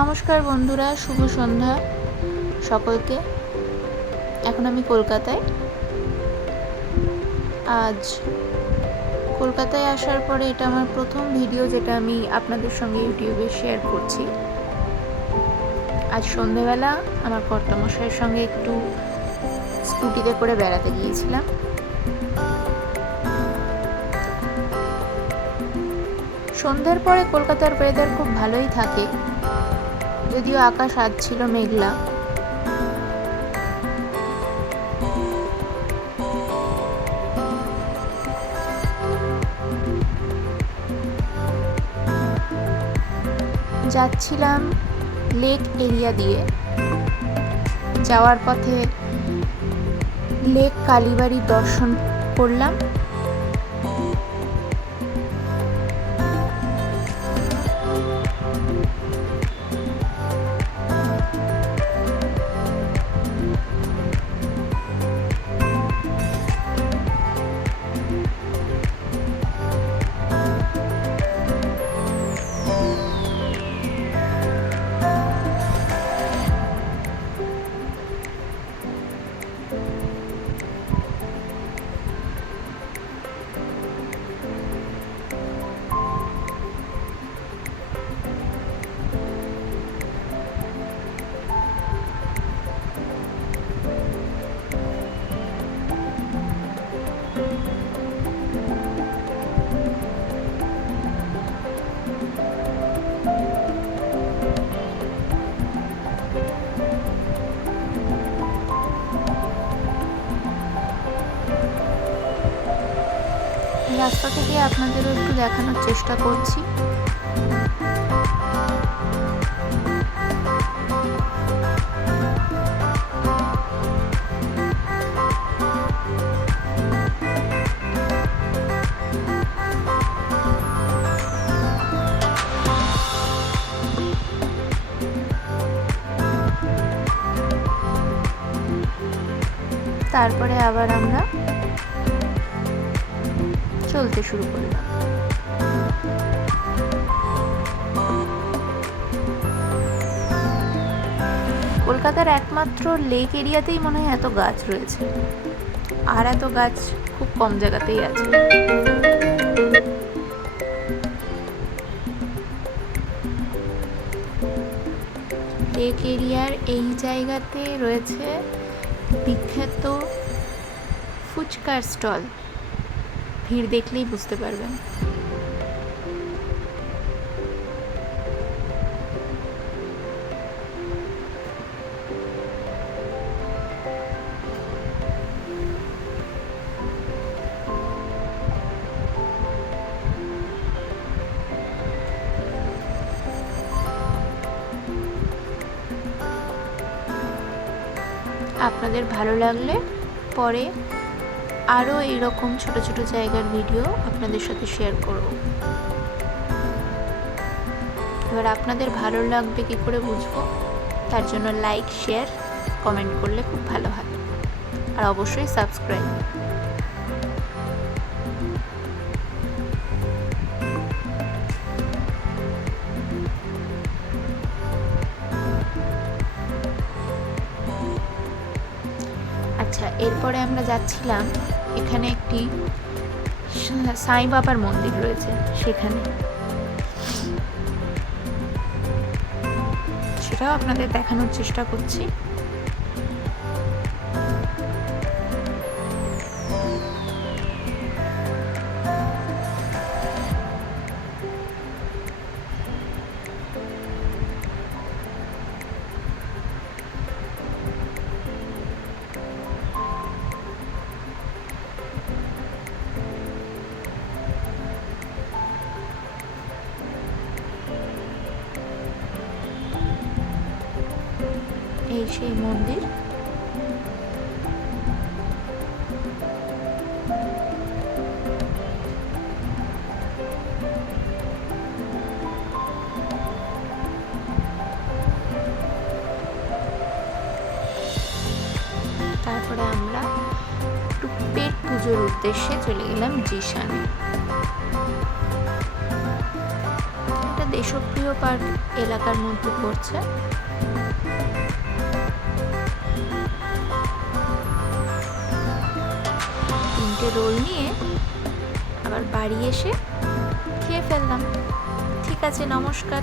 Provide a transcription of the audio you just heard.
নমস্কার বন্ধুরা, শুভ সন্ধ্যা সকলকে। এখন আমি কলকাতায়। আজ কলকাতায় আসার পরে এটা আমার প্রথম ভিডিও, যেটা আমি আপনাদের সঙ্গে ইউটিউবে শেয়ার করছি। আজ সন্ধেবেলা আমার কর্তামশাইয়ের সঙ্গে একটু স্কুটিতে করে বেড়াতে গিয়েছিলাম। সন্ধ্যের পরে কলকাতার ওয়েদার খুব ভালোই থাকে, যদিও আকাশ আজ ছিল মেঘলা। যাচ্ছিলাম লেক এরিয়া দিয়ে। যাওয়ার পথে লেক কালীবাড়ি দর্শন করলাম। রাস্তা থেকে আপনাদেরও একটু দেখানোর চেষ্টা করছি। তারপরে আবার আমরা চলতে শুরু করলাম। কলকাতার একমাত্র লেক এরিয়াতেই মনে হয় এত গাছ রয়েছে, আর এত গাছ খুব কম জায়গাতেই আছে। লেক এরিয়ার এই জায়গাতে রয়েছে বিখ্যাত ফুচকার স্টল। ভিড় দেখলেই বুঝতে পারবেন। আপনাদের ভালো লাগলে পরে আরও এইরকম ছোট ছোট জায়গার ভিডিও আপনাদের সাথে শেয়ার করব। এবার আপনাদের ভালো লাগবে কি করে বুঝবো? তার জন্য লাইক, শেয়ার, কমেন্ট করলে খুব ভালো হয়। আর অবশ্যই সাবস্ক্রাইব। আচ্ছা, এরপরে আমরা যাচ্ছিলাম, এখানে একটি সাই বাবার মন্দির রয়েছে, সেখানে সেটাও আপনাদের দেখানোর চেষ্টা করছি। এই সেই মন্দির। তারপরে আমরা একটু পেট পুজোর উদ্দেশ্যে চলে গেলাম জিশানে। এটা দেশপ্রিয় পার্ক এলাকার মধ্যে পড়ছে। তিনটে রোল নিয়ে আবার বাড়ি এসে খেয়ে ফেললাম। ঠিক আছে, নমস্কার।